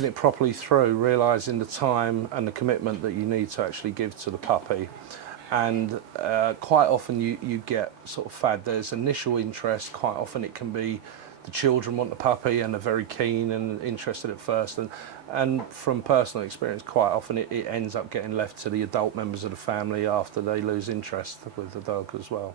thinking it properly through, realising the time and the commitment that you need to actually give to the puppy. And quite often you get sort of there's initial interest. Quite often it can be the children want the puppy and are very keen and interested at first, and from personal experience, quite often it ends up getting left to the adult members of the family after they lose interest with the dog as well.